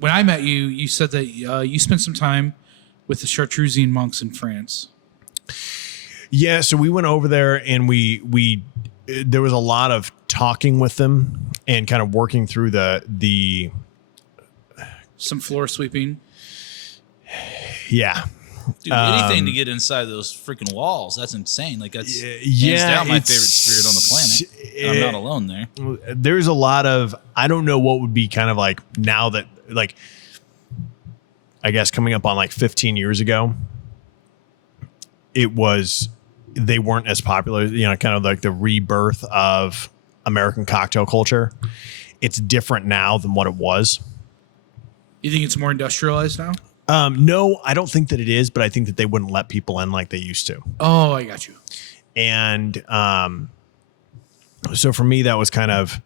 when I met you, you said that you spent some time with the Chartreusian monks in France. Yeah, so we went over there and we there was a lot of talking with them and kind of working through the some floor sweeping. Yeah. Dude, anything to get inside those freaking walls. That's insane. Like that's hands down my favorite spirit on the planet. And I'm not alone there. There's a lot of, I don't know what would be kind of like now that like, I guess coming up on like 15 years ago, they weren't as popular, kind of like the rebirth of American cocktail culture. It's different now than what it was. You think it's more industrialized now? No, I don't think that it is, but I think that they wouldn't let people in like they used to. Oh, I got you. And so for me, that was kind of,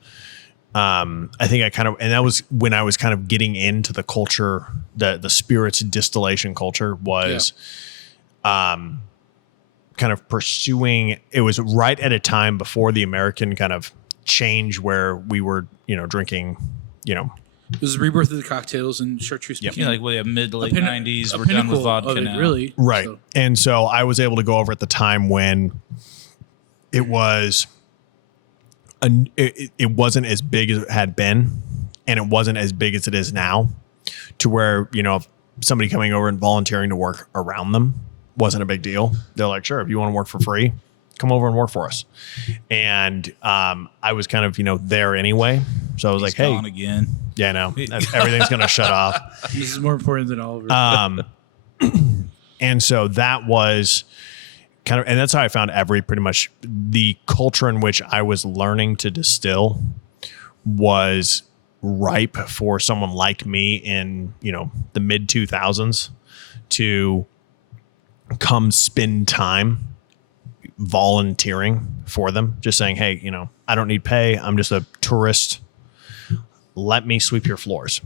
I think and that was when I was kind of getting into the culture, the spirits distillation culture was, kind of pursuing. It was right at a time before the American kind of change where we were, drinking, It was the rebirth of the cocktails and Chartreuse. Yep. Like mid to late 90s, we're done with vodka now. Really. Right. So. And so I was able to go over at the time when it was, it wasn't as big as it had been, and it wasn't as big as it is now, to where, somebody coming over and volunteering to work around them wasn't a big deal. They're like, sure, if you want to work for free, come over and work for us. And I was kind of, there anyway. So I was like, hey, again. Yeah, no, everything's going to shut off. This is more important than Oliver. And so that was kind of, and that's how I found pretty much the culture in which I was learning to distill was ripe for someone like me in, the mid 2000s to come spend time volunteering for them, just saying, hey, I don't need pay. I'm just a tourist. Let me sweep your floors.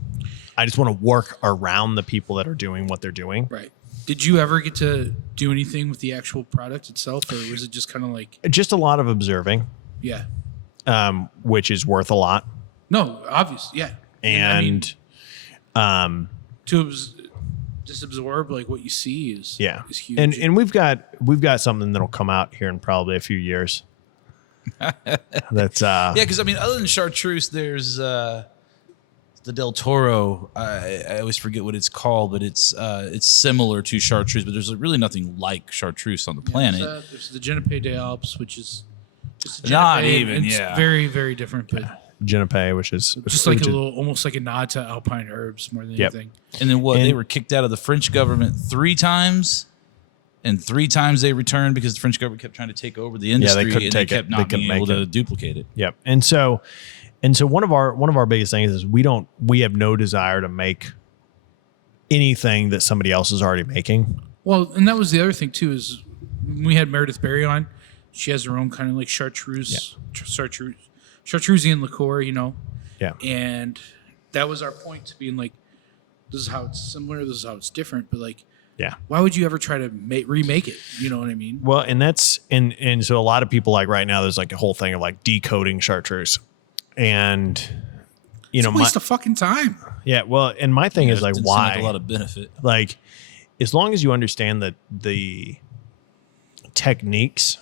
I just want to work around the people that are doing what they're doing. Right. Did you ever get to do anything with the actual product itself, or was it just kind of like... Just a lot of observing. Yeah. Which is worth a lot. No, obviously, yeah. And just absorb like what you see is huge. And we've got something that'll come out here in probably a few years. That's because other than Chartreuse, there's the Del Toro. I always forget what it's called, but it's similar to Chartreuse, but there's really nothing like Chartreuse on the planet. There's the Genepe des Alpes, which is just not even. It's very, very different, but Genepe, which is just like almost like a nod to alpine herbs more than anything. And then they were kicked out of the French government 3 times. And 3 times they returned because the French government kept trying to take over the industry, and they kept not being able to duplicate it. Yep. And so one of our biggest things is we have no desire to make anything that somebody else is already making. Well, and that was the other thing too, is when we had Meredith Berry on, she has her own kind of like Chartreusian liqueur, Yeah. And that was our point, to being like, this is how it's similar, this is how it's different, but like, yeah. why would you ever try to remake it? You know what I mean? Well, and that's and so a lot of people, like right now, there's like a whole thing of like decoding Chartreuse, and it's a waste of fucking time. Yeah. Well, and my thing is like, why? A lot of benefit. Like, as long as you understand that the techniques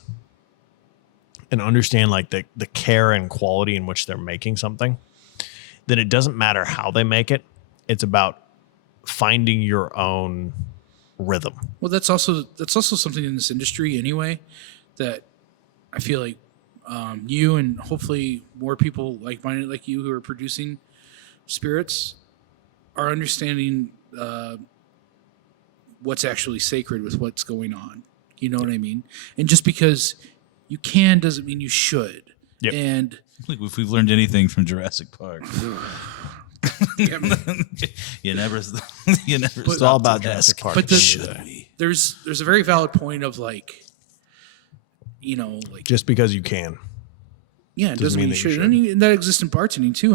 and understand like the care and quality in which they're making something, then it doesn't matter how they make it. It's about finding your own rhythm. Well, that's also something in this industry anyway, that I feel like you and hopefully more people like-minded like you who are producing spirits are understanding what's actually sacred with what's going on. You know what I mean? And just because you can doesn't mean you should. Yep. And if we've learned anything from Jurassic Park. you never it's all about Jurassic Park. But there's a very valid point of like, like just because you can, it doesn't mean you should. And that exists in bartending too.